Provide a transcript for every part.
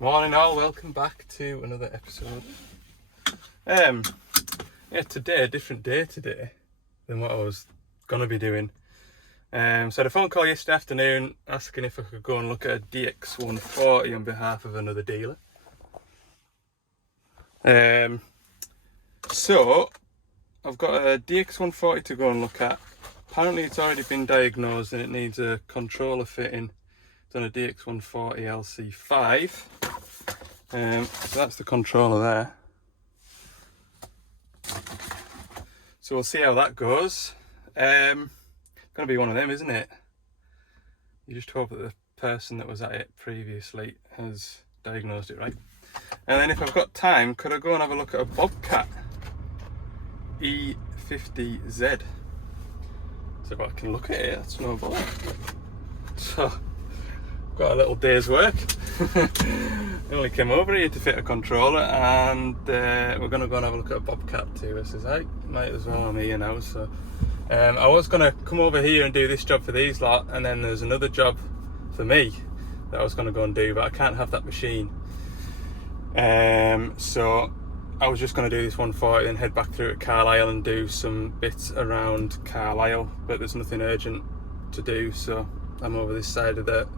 Morning all, welcome back to another episode. Yeah, today, a different day today than what I was gonna be doing. So I had a phone call yesterday afternoon asking if I could go and look at a DX140 on behalf of another dealer. So I've got a DX140 to go and look at. Apparently it's already been diagnosed and it needs a controller fitting. It's on a DX140LC-5. So that's the controller there. So we'll see how that goes. Gonna be one of them, isn't it? You just hope that the person that was at it previously has diagnosed it right. And then if I've got time, could I go and have a look at a Bobcat E50Z? So I can look at it, that's no bother. So got a little day's work. I only came over here to fit a controller, and we're gonna go and have a look at a Bobcat too. I says, I might as well, I'm here now. So I was gonna come over here and do this job for these lot, and then there's another job for me that I was gonna go and do, but I can't have that machine. So I was just gonna do this 140 and head back through at Carlisle and do some bits around Carlisle, but there's nothing urgent to do, so I'm over this side of the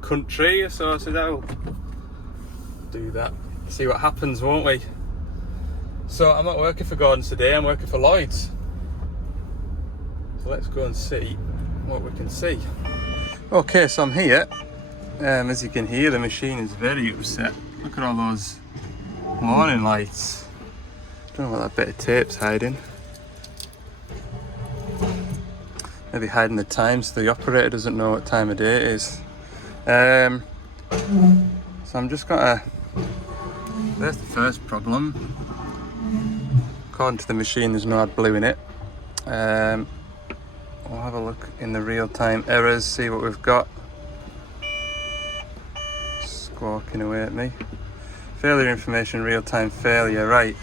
country, so I said I'll do that, see what happens, won't we? So I'm not working for Gordon's today, I'm working for Lloyd's, so let's go and see what we can see. Okay, so I'm here. As you can hear, the machine is very upset. Look at all those warning lights. Don't know what that bit of tape's hiding. Maybe hiding the time so the operator doesn't know what time of day it is. So I'm just gonna... There's the first problem. According to the machine, there's no AdBlue in it. We'll have a look in the real-time errors, see what we've got. Squawking away at me. Failure information, real-time failure, right.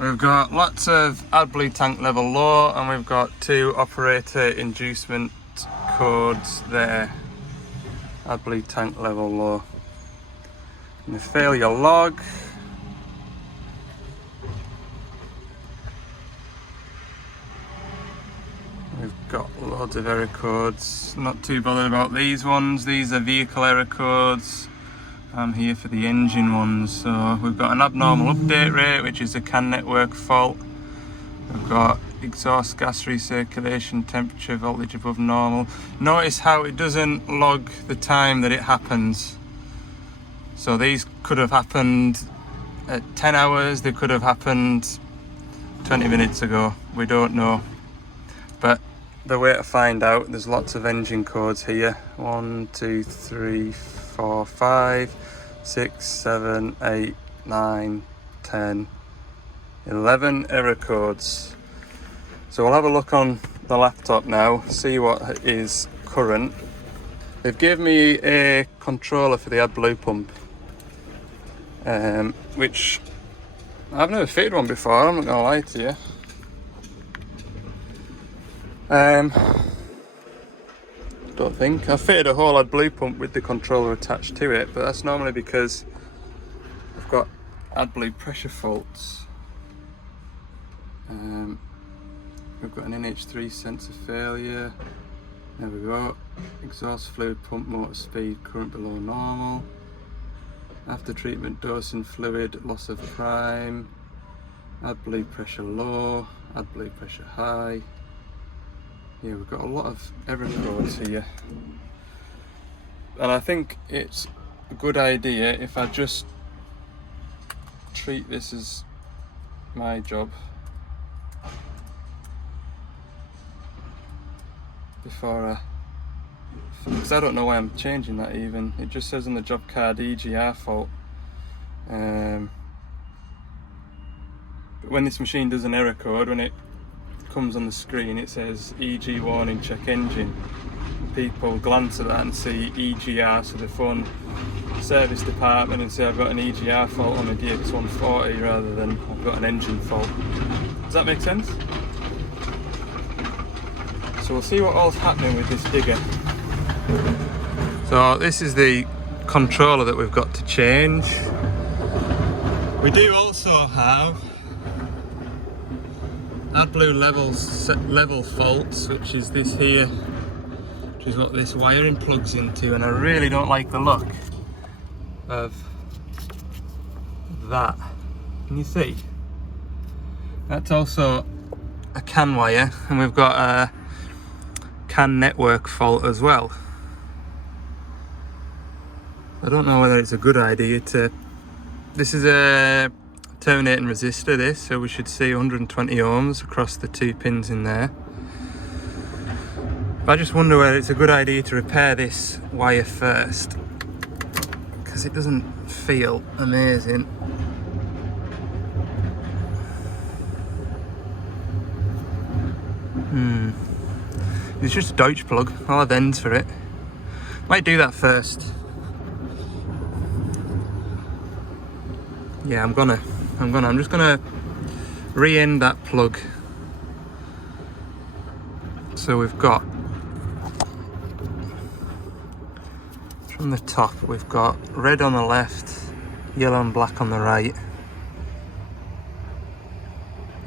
We've got lots of AdBlue tank level low, and we've got 2 operator inducement codes there. AdBlue tank level low. And the failure log. We've got loads of error codes. Not too bothered about these ones. These are vehicle error codes. I'm here for the engine ones. So we've got an abnormal update rate, which is a CAN network fault. We've got exhaust gas recirculation, temperature, voltage above normal. Notice how it doesn't log the time that it happens. So these could have happened at 10 hours, they could have happened 20 minutes ago. We don't know. But the way to find out, there's lots of engine codes here. 1, 2, 3, 4, 5, 6, 7, 8, 9, 10, 11 error codes. So we'll have a look on the laptop now, see what is current. They've given me a controller for the AdBlue pump, which I've never fitted one before, I'm not gonna lie to you. Don't think. I fitted a whole AdBlue pump with the controller attached to it, but that's normally because I've got AdBlue pressure faults. We've got an NH3 sensor failure. There we go. Exhaust fluid pump motor speed current below normal. After treatment dosing fluid, loss of prime. AdBlue pressure low, AdBlue pressure high. Yeah, we've got a lot of error codes here. And I think it's a good idea if I just treat this as my job before because I don't know why I'm changing that even. It just says on the job card EGR fault. But when this machine does an error code, when it comes on the screen it says EG warning, check engine. People glance at that and see EGR, so they phone service department and say I've got an EGR fault on the DX140 rather than I've got an engine fault. Does that make sense? So we'll see what all's happening with this digger. So this is the controller that we've got to change. We do also have AdBlue level faults, which is this here, which is what this wiring plugs into, and I really don't like the look of that. Can you see? That's also a CAN wire, and we've got a CAN network fault as well. I don't know whether it's a good idea to... This is a terminating resistor, this, so we should see 120 ohms across the 2 pins in there. But I just wonder whether it's a good idea to repair this wire first, because it doesn't feel amazing. It's just a Deutsch plug, I'll have ends for it. Might do that first. Yeah, I'm just gonna re-end that plug. So we've got, from the top, we've got red on the left, yellow and black on the right.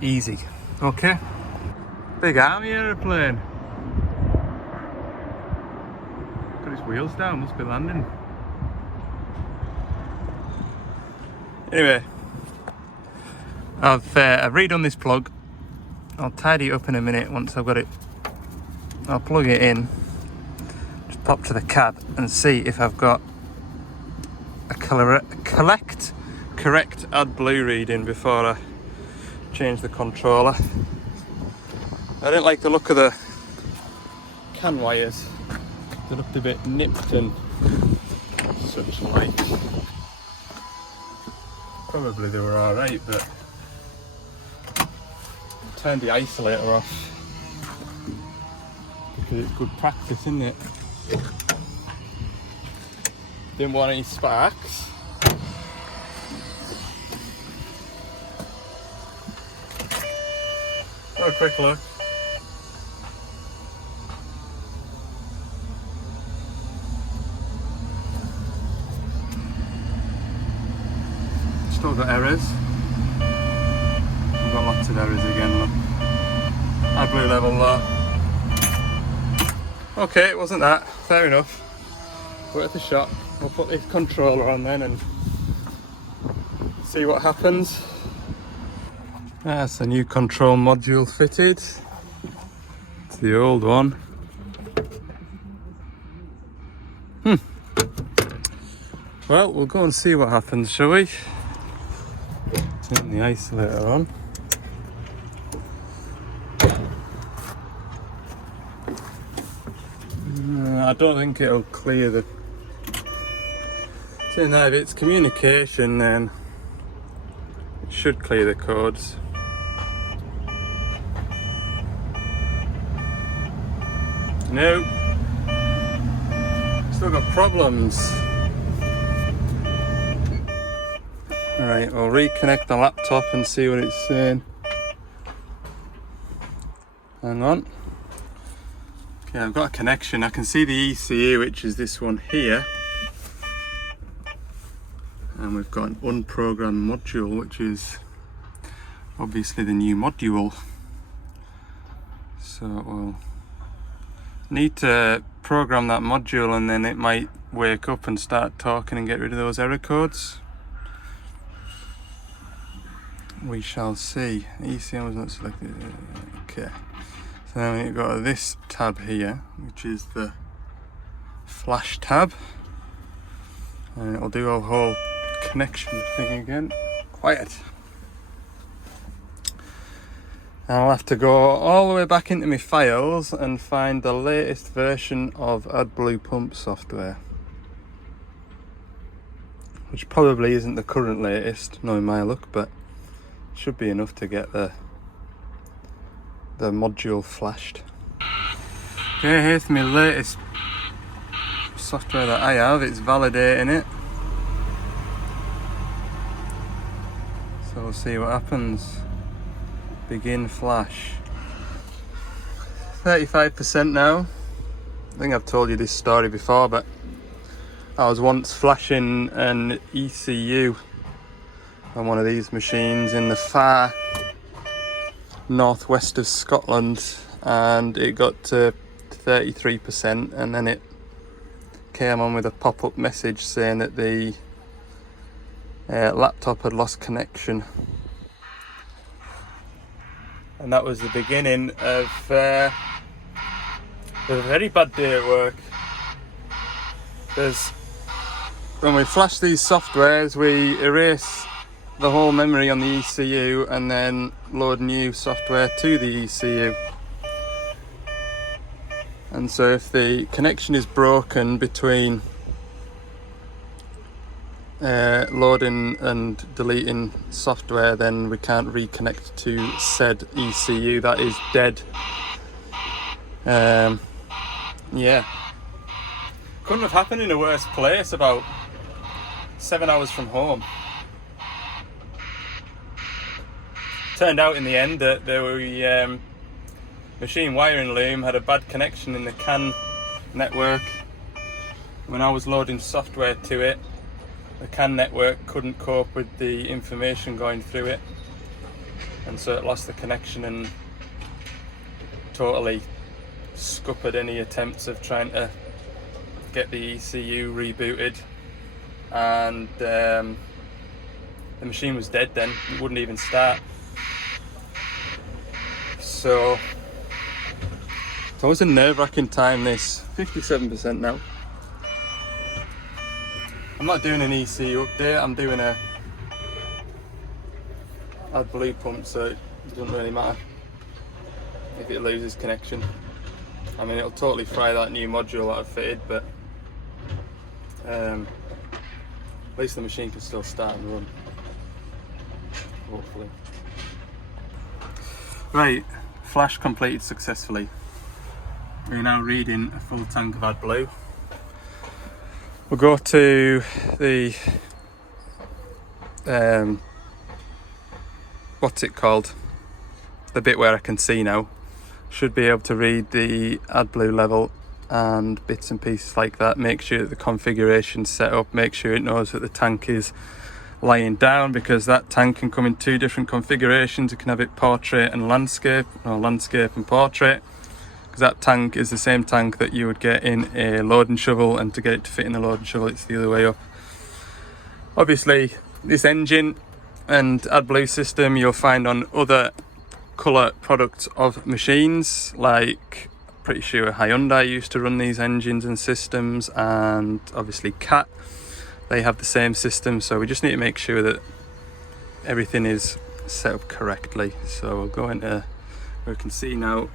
Easy. Okay. Big army aeroplane. Got his wheels down, must be landing. Anyway, I've redone this plug. I'll tidy it up in a minute once I've got it. I'll plug it in, just pop to the cab and see if I've got a correct AdBlue reading before I change the controller. I didn't like the look of the CAN wires. They looked a bit nipped and such like. Probably they were alright, but I turned the isolator off because it's good practice, isn't it? Didn't want any sparks. Have a quick look. Still got errors. We've got lots of errors again, look. AdBlue level low. Okay, it wasn't that. Fair enough. Worth a shot. We'll put this controller on then and see what happens. That's a new control module fitted. It's the old one. Well, we'll go and see what happens, shall we? Turn the isolator on. I don't think it'll clear the... Saying that, if it's communication, then it should clear the codes. Nope. Still got problems. Alright, I'll reconnect the laptop and see what it's saying. Hang on. Okay, I've got a connection. I can see the ECU, which is this one here. And we've got an unprogrammed module, which is obviously the new module. So we'll need to program that module, and then it might wake up and start talking and get rid of those error codes. We shall see. ECM was not selected. Okay. So then we've got this tab here, which is the flash tab. And it'll do a whole connection thing again. Quiet. I'll have to go all the way back into my files and find the latest version of AdBlue pump software, which probably isn't the current latest, knowing my luck, but should be enough to get the module flashed. Okay, here's my latest software that I have. It's validating it, so we'll see what happens. Begin flash. 35% now. I think I've told you this story before, but I was once flashing an ECU on one of these machines in the far northwest of Scotland, and it got to 33%, and then it came on with a pop-up message saying that the laptop had lost connection. And that was the beginning of a very bad day at work. Because when we flash these softwares, we erase the whole memory on the ECU and then load new software to the ECU. And so if the connection is broken between loading and deleting software, then we can't reconnect to said ECU. That is dead. Yeah, couldn't have happened in a worse place, about 7 hours from home. Turned out in the end that the machine wiring loom had a bad connection in the CAN network. When I was loading software to it, the CAN network couldn't cope with the information going through it, and so it lost the connection and totally scuppered any attempts of trying to get the ECU rebooted. And the machine was dead then, it wouldn't even start. So it's always a nerve-wracking time, this. 57% now. I'm not doing an ECU update, I'm doing a AdBlue pump, so it doesn't really matter if it loses connection. I mean, it'll totally fry that new module that I've fitted, but at least the machine can still start and run, hopefully. Right, flash completed successfully. We're now reading a full tank of AdBlue. We'll go to the what's it called? The bit where I can see now. Should be able to read the AdBlue level and bits and pieces like that. Make sure that the configuration's set up. Make sure it knows that the tank is lying down, because that tank can come in two different configurations. You can have it portrait and landscape, or landscape and portrait. That tank is the same tank that you would get in a loading shovel, and to get it to fit in the loading shovel, it's the other way up. Obviously, this engine and AdBlue system you'll find on other colour products of machines, like pretty sure Hyundai used to run these engines and systems, and obviously Cat, they have the same system. So we just need to make sure that everything is set up correctly. So we'll go into, we can see now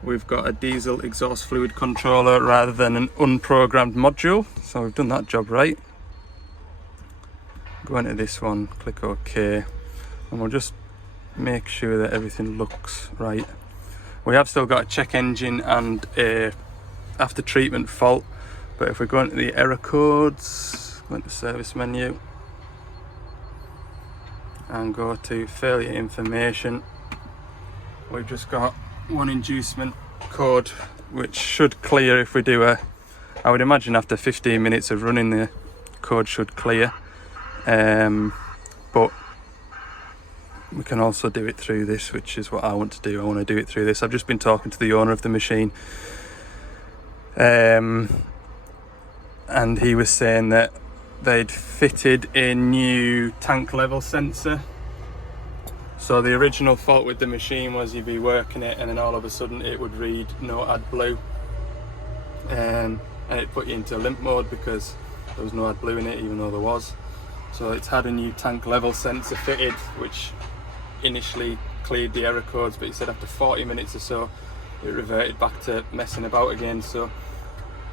we've got a diesel exhaust fluid controller rather than an unprogrammed module, so we've done that job right. Go into this one, click OK, and we'll just make sure that everything looks right. We have still got a check engine and a after treatment fault, but if we go into the error codes, go into service menu and go to failure information, we've just got one inducement code which should clear if we do I would imagine after 15 minutes of running the code should clear, but we can also do it through this, which is what I want to do. I want to do it through this. I've just been talking to the owner of the machine, and he was saying that they'd fitted a new tank level sensor. So the original fault with the machine was you'd be working it and then all of a sudden it would read no AdBlue, and it put you into limp mode because there was no AdBlue in it, even though there was. So it's had a new tank level sensor fitted, which initially cleared the error codes, but he said after 40 minutes or so it reverted back to messing about again. So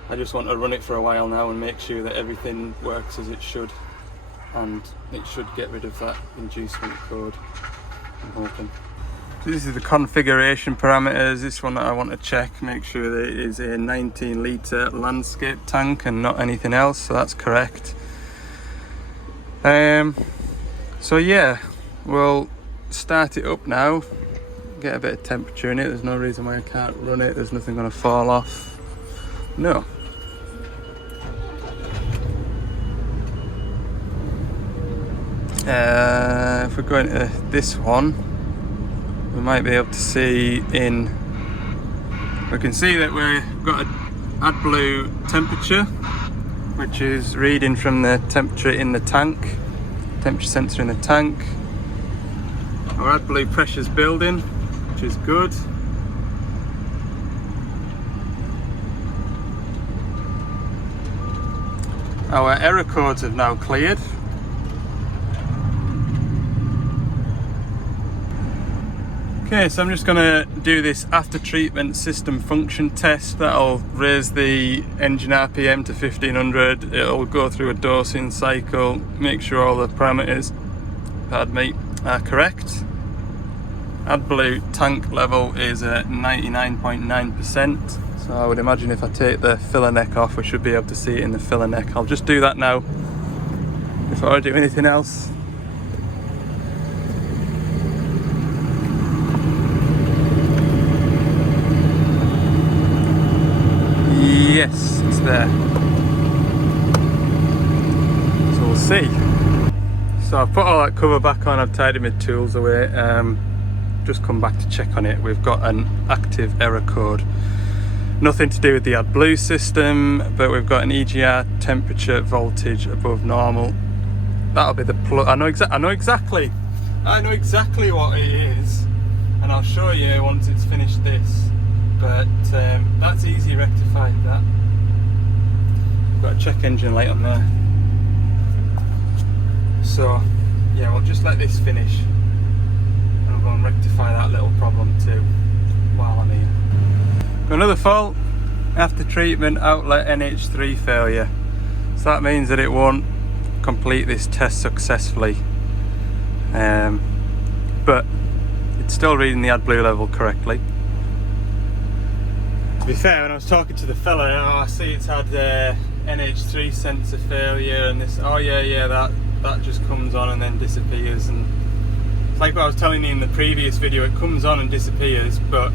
I just want to run it for a while now and make sure that everything works as it should, and it should get rid of that inducement code, I'm hoping. So this is the configuration parameters. This one that I want to check, make sure that it is a 19 litre landscape tank and not anything else, so that's correct. So yeah, we'll start it up now, get a bit of temperature in it. There's no reason why I can't run it, there's nothing going to fall off. No. If we go into this one, we might be able to see we can see that we've got an AdBlue temperature, which is reading from the temperature in the tank, temperature sensor in the tank. Our AdBlue pressure's building, which is good. Our error codes have now cleared. Okay, so I'm just going to do this after treatment system function test. That'll raise the engine RPM to 1500. It'll go through a dosing cycle, make sure all the parameters, pardon me, are correct. AdBlue tank level is at 99.9%. So I would imagine if I take the filler neck off, we should be able to see it in the filler neck. I'll just do that now before I do anything else. Yes, it's there. So we'll see. So I've put all that cover back on, I've tidied my tools away. Just come back to check on it. We've got an active error code. Nothing to do with the AdBlue system, but we've got an EGR temperature voltage above normal. That'll be the plug. I know exactly what it is, and I'll show you once it's finished this. But that's easy rectified. That we've got a check engine light on there. So yeah, we'll just let this finish, and I'll go and rectify that little problem too while I'm here. Another fault, after treatment outlet NH3 failure. So that means that it won't complete this test successfully. But it's still reading the AdBlue level correctly. To be fair, when I was talking to the fella, I see it's had NH3 sensor failure and this, that just comes on and then disappears. And it's like what I was telling you in the previous video, it comes on and disappears, but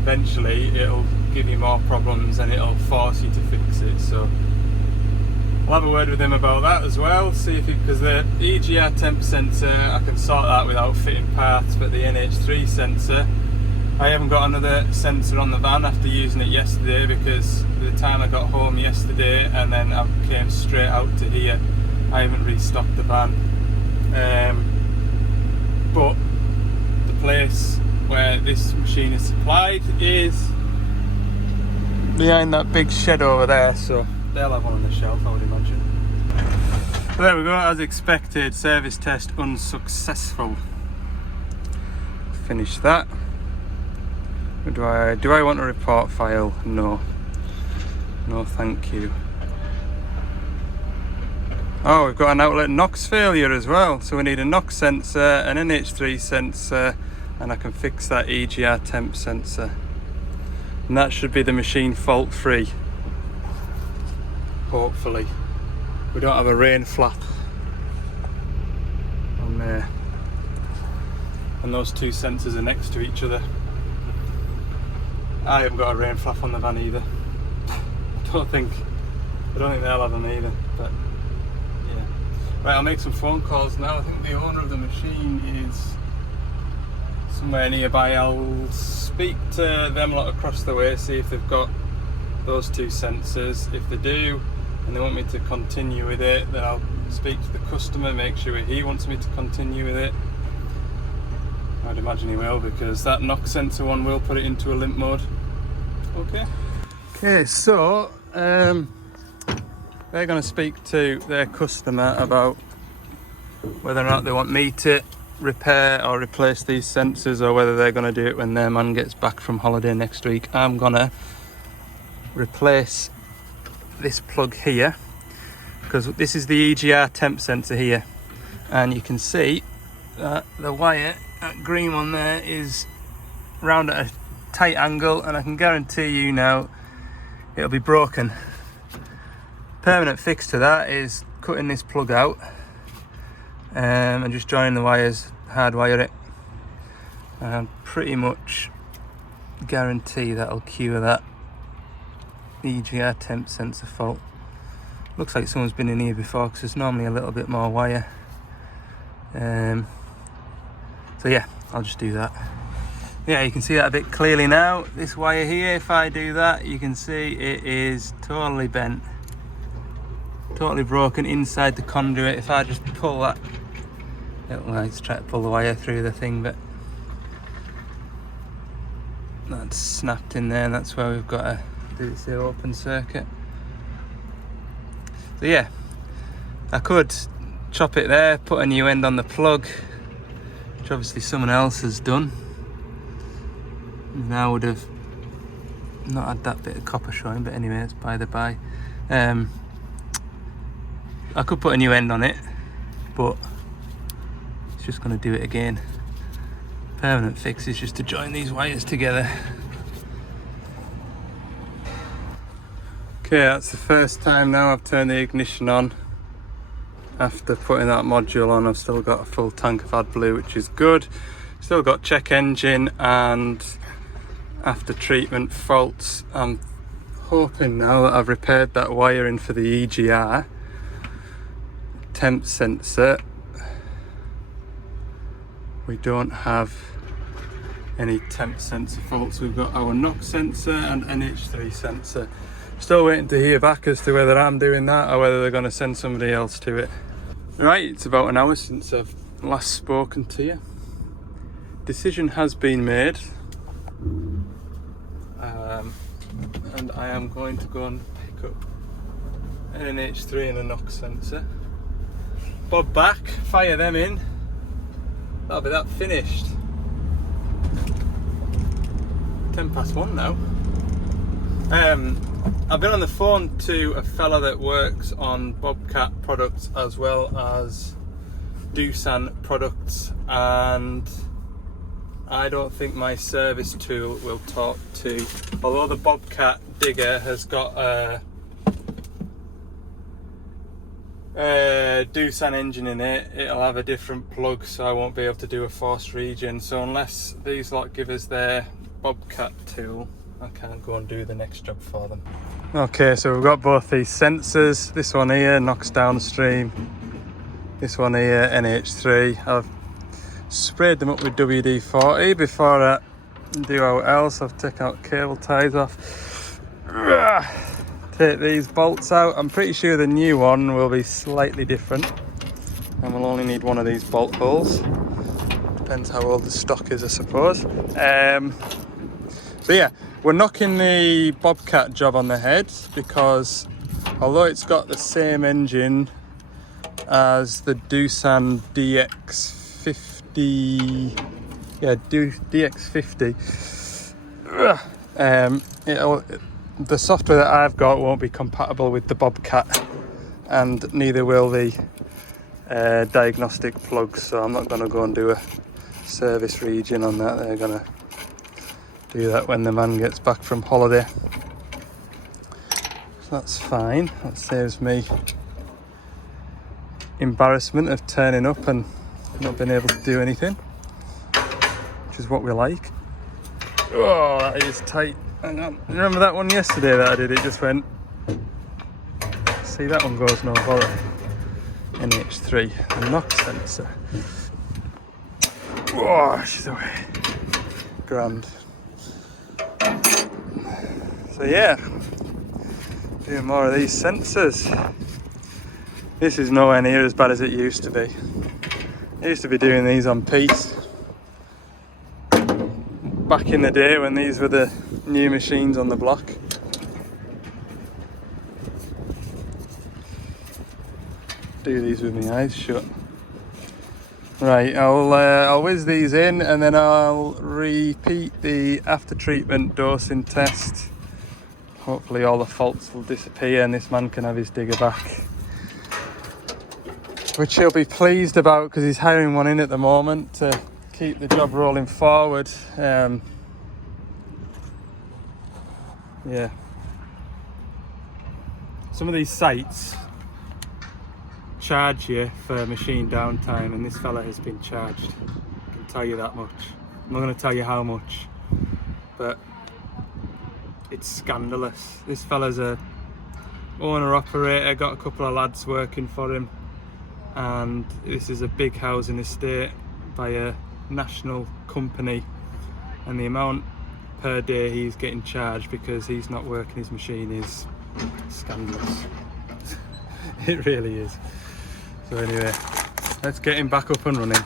eventually it'll give you more problems and it'll force you to fix it. So I'll have a word with him about that as well, see if because the EGR temp sensor, I can sort that without fitting parts, but the NH3 sensor, I haven't got another sensor on the van after using it yesterday, because by the time I got home yesterday and then I came straight out to here, I haven't restocked the van. But the place where this machine is supplied is behind that big shed over there, so they'll have one on the shelf, I would imagine. So there we go, as expected, service test unsuccessful. Finish that. Do I want a report file? No. No, thank you. Oh, we've got an outlet NOx failure as well. So we need a NOx sensor, an NH3 sensor, and I can fix that EGR temp sensor. And that should be the machine fault free. Hopefully. We don't have a rain flap on there. And those two sensors are next to each other. I haven't got a rain flap on the van either. I don't think they'll have them either, but yeah. Right, I'll make some phone calls now. I think the owner of the machine is somewhere nearby. I'll speak to them a lot across the way, see if they've got those two sensors. If they do, and they want me to continue with it, then I'll speak to the customer, make sure he wants me to continue with it. I'd imagine he will, because that NOx sensor one will put it into a limp mode. Okay, so they're going to speak to their customer about whether or not they want me to repair or replace these sensors, or whether they're going to do it when their man gets back from holiday next week. I'm going to replace this plug here, because this is the EGR temp sensor here, and you can see that the wire, that green one there, is round at a tight angle, and I can guarantee you now it'll be broken. Permanent fix to that is cutting this plug out and just joining the wires, hardwire it, and pretty much guarantee that'll cure that EGR temp sensor fault. Looks like someone's been in here before, because there's normally a little bit more wire So yeah, I'll just do that. Yeah, you can see that a bit clearly now. This wire here, if I do that, you can see it is totally bent, totally broken inside the conduit. If I just pull that, well, let's try to pull the wire through the thing, but that's snapped in there, and that's where we've got to do this here open circuit. So yeah, I could chop it there, put a new end on the plug, which obviously someone else has done. And I would have not had that bit of copper showing, but anyway, it's by the by. I could put a new end on it, but it's just going to do it again. Permanent fix is just to join these wires together. Okay, that's the first time now I've turned the ignition on after putting that module on. I've still got a full tank of AdBlue, which is good. Still got check engine and after treatment faults. I'm hoping now that I've repaired that wiring for the EGR temp sensor, we don't have any temp sensor faults. We've got our NOx sensor and NH3 sensor. Still waiting to hear back as to whether I'm doing that or whether they're going to send somebody else to it. Right, it's about an hour since I've last spoken to you. Decision has been made, and I am going to go and pick up an NH3 and a NOx sensor. Bob back, fire them in. That'll be that finished. 1:10 now. I've been on the phone to a fella that works on Bobcat products as well as Doosan products, and I don't think my service tool will talk to, although the Bobcat digger has got a Doosan engine in it, it'll have a different plug, so I won't be able to do a forced regen. So unless these lot give us their Bobcat tool, I can't go and do the next job for them. Okay, so we've got both these sensors. This one here, NOx downstream. This one here, NH3. I've sprayed them up with WD-40 before I do out else. I've taken out cable ties off. Take these bolts out. I'm pretty sure the new one will be slightly different, and we'll only need one of these bolt holes. Depends how old the stock is, I suppose. So yeah, we're knocking the Bobcat job on the head because although it's got the same engine as the Doosan DX50, DX50, the software that I've got won't be compatible with the Bobcat, and neither will the diagnostic plugs, so I'm not going to go and do a service regen on that. They're going to do that when the man gets back from holiday, so that's fine. That saves me embarrassment of turning up and not being able to do anything, which is what we like. Oh, that is tight. Hang on. Remember that one yesterday that I did? It just went. See, that one goes no bother. NH3, the NOx sensor. Oh, she's away. Grand. So yeah, doing more of these sensors. This is nowhere near as bad as it used to be. I used to be doing these on piece back in the day when these were the new machines on the block. Do these with my eyes shut. Right, I'll whiz these in and then I'll repeat the after treatment dosing test. Hopefully all the faults will disappear and this man can have his digger back, which he'll be pleased about because he's hiring one in at the moment to keep the job rolling forward. Yeah. Some of these sites charge you for machine downtime, and this fella has been charged. I can tell you that much. I'm not going to tell you how much, but it's scandalous. This fella's a owner operator, got a couple of lads working for him, and this is a big housing estate by a national company, and the amount per day he's getting charged because he's not working his machine is scandalous. It really is. So anyway, let's get him back up and running.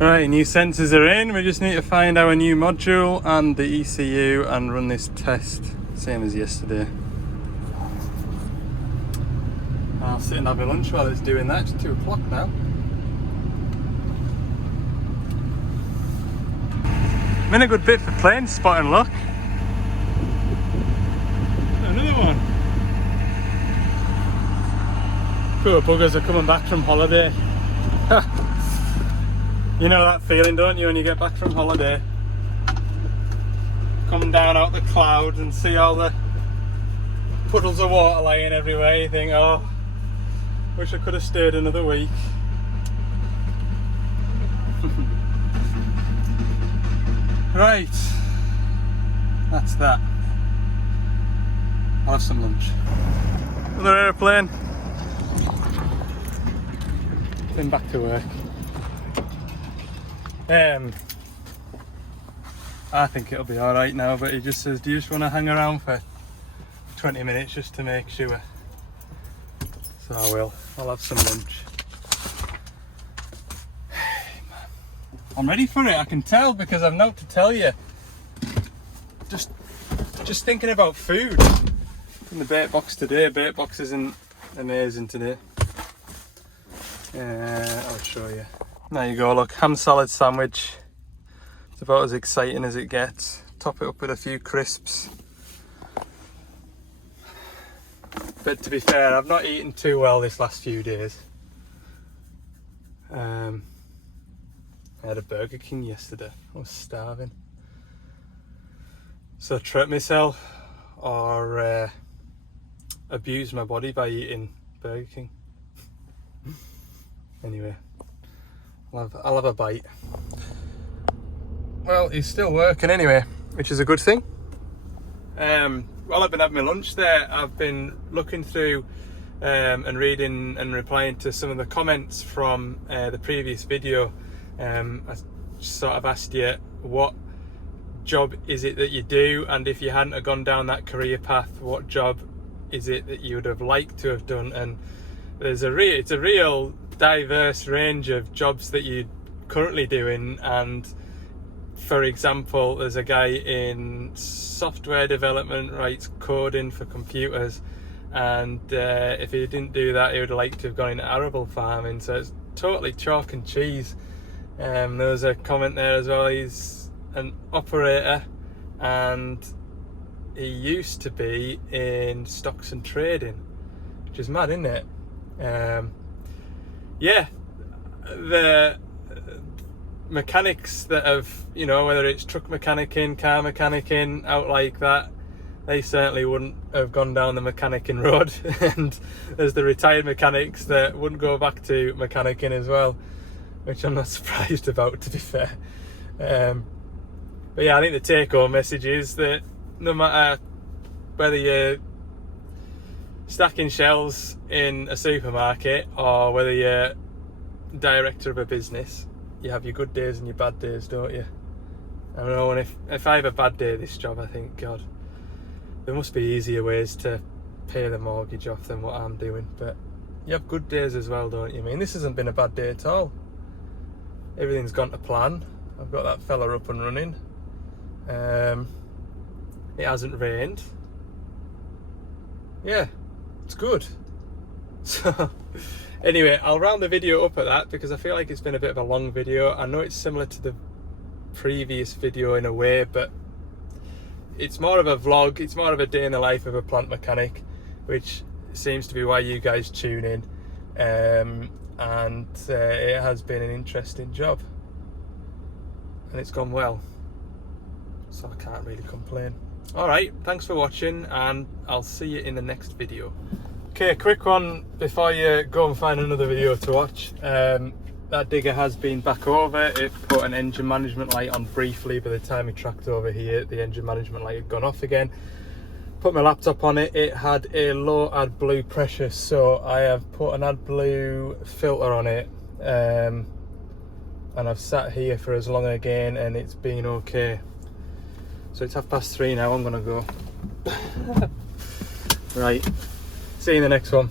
Right, new sensors are in. We just need to find our new module and the ECU and run this test, same as yesterday. I'll sit and have a lunch while it's doing that. It's 2 o'clock now. I'm in a good bit for plane spotting, look. Another one. Poor buggers are coming back from holiday. You know that feeling, don't you, when you get back from holiday? Come down out the clouds and see all the puddles of water lying everywhere. You think, oh, wish I could have stayed another week. Right, that's that. I'll have some lunch. Another aeroplane. Then back to work. I think it'll be alright now, but he just says, do you just want to hang around for 20 minutes just to make sure? So I will. I'll have some lunch. I'm ready for it, I can tell, because I've not to tell you. Just thinking about food in the bait box today. Bait box isn't amazing today. I'll show you. There you go, look, ham salad sandwich. It's about as exciting as it gets. Top it up with a few crisps. But to be fair, I've not eaten too well this last few days. I had a Burger King yesterday. I was starving. So I tricked myself or abused my body by eating Burger King. Anyway, I'll have a bite. Well, he's still working anyway, which is a good thing. While I've been having my lunch there, I've been looking through and reading and replying to some of the comments from the previous video. I sort of asked you what job is it that you do, and if you hadn't have gone down that career path, what job is it that you would have liked to have done? And it's a real diverse range of jobs that you're currently doing. And for example, there's a guy in software development, writes coding for computers, and if he didn't do that, he would like to have gone into arable farming. So it's totally chalk and cheese. There was a comment there as well. He's an operator and he used to be in stocks and trading, which is mad, isn't it? Yeah, the mechanics that have, you know, whether it's truck mechanicing, car mechanicing, out like that, they certainly wouldn't have gone down the mechanicing road. And there's the retired mechanics that wouldn't go back to mechanicing as well, which I'm not surprised about, to be fair. But yeah, I think the take-home message is that no matter whether you're stacking shelves in a supermarket or whether you're director of a business, you have your good days and your bad days, don't you? I don't know, and if I have a bad day at this job, I think, God, there must be easier ways to pay the mortgage off than what I'm doing. But you have good days as well, don't you? I mean, this hasn't been a bad day at all. Everything's gone to plan. I've got that fella up and running. It hasn't rained. Yeah, it's good. So anyway, I'll round the video up at that because I feel like it's been a bit of a long video. I know it's similar to the previous video in a way, but it's more of a vlog. It's more of a day in the life of a plant mechanic, which seems to be why you guys tune in. And it has been an interesting job and it's gone well, so I can't really complain. Alright, thanks for watching and I'll see you in the next video. Okay, quick one before you go and find another video to watch. That digger has been back over. It put an engine management light on briefly. By the time we tracked over here, the engine management light had gone off again. put my laptop on it, it had a low AdBlue pressure, so I have put an AdBlue filter on it, and I've sat here for as long again and it's been okay. So it's 3:30 now, I'm gonna go. Right, see you in the next one.